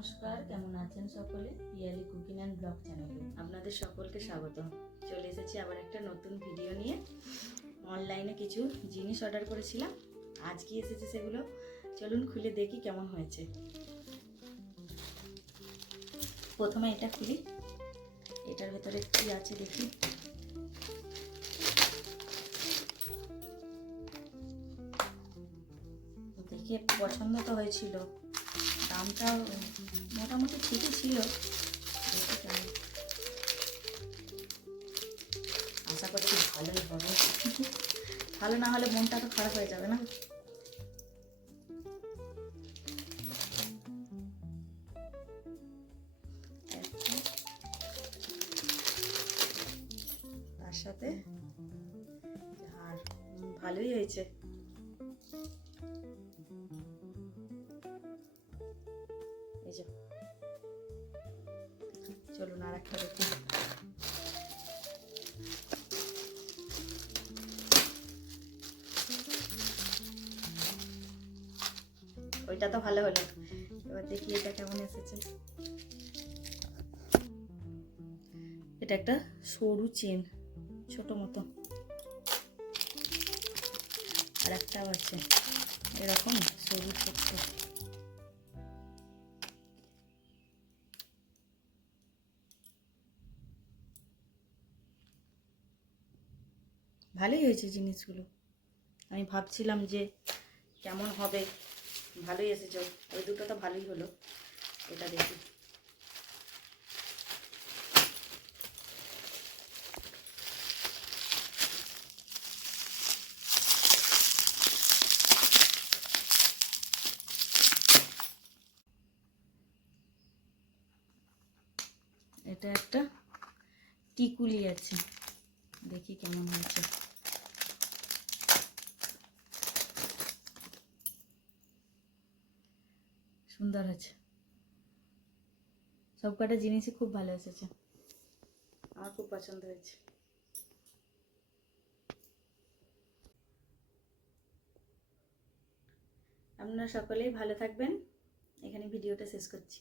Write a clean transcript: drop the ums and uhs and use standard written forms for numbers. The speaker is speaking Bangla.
নমস্কার, কেমন আছেন সকলে? পিয়ালি কুকিং অ্যান্ড ব্লগ চ্যানেলে আপনাদের সকলকে স্বাগত। চলে এসেছি আবার একটা নতুন ভিডিও নিয়ে। অনলাইনে কিছু জিনিস অর্ডার করেছিলাম, আজ কি এসেছে সেগুলো চলুন খুলে দেখি কেমন হয়েছে। প্রথমে এটা খুলি, এটার ভেতরে কি আছে দেখি। দেখে পছন্দ তো হয়েছিল, দামটাও মোটামুটি ঠিকই ছিল। দেখি কেমন, আশা করছি ভালোই হবে। ভালো না হলে মনটা তো খারাপ হয়ে যাবে না। তার সাথে আর ভালোই হয়েছে। এই যে চলুন আর একটা দেখি। ওইটা তো ভালো হলো, এবার দেখি এটা কেমন এসেছে। এটা একটা সরু চেন, ছোট মতো, আর একটাও আছে এরকম সরু ছোট্ট। ভালোই হয়েছে জিনিসগুলো। আমি ভাবছিলাম যে কেমন হবে, ভালোই এসেছে। ওই দুটো তো ভালোই হলো। এটা দেখি। এটা একটা টিকুলি আছে, দেখি কেমন হয়েছে। সুন্দর আছে, সব কটা জিনিসই খুব ভালো এসেছে, আমার খুব পছন্দ হয়েছে। আপনারা সকলেই ভালো থাকবেন, এখানে ভিডিওটা শেষ করছি।